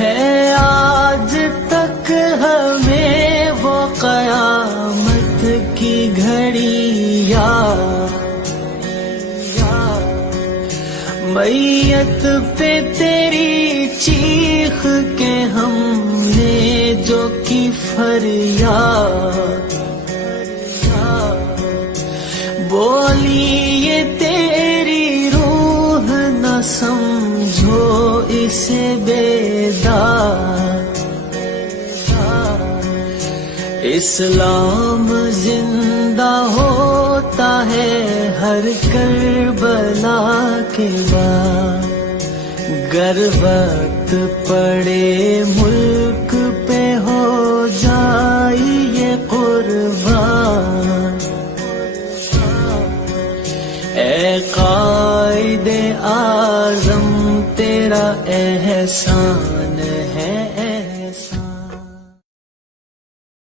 ہے آج تک ہمیں وہ قیامت کی گھڑی یاد، میت پہ تیری چیخ کے ہم نے جو کی فریاد، بولی یہ تیری روح نہ سمجھو اسے بیدار، اسلام زندہ ہوتا ہے ہر کربلا کے بعد، گر وقت پڑے ملک پہ ہو جائیے قربان، اے قائد اعظم تیرا احسان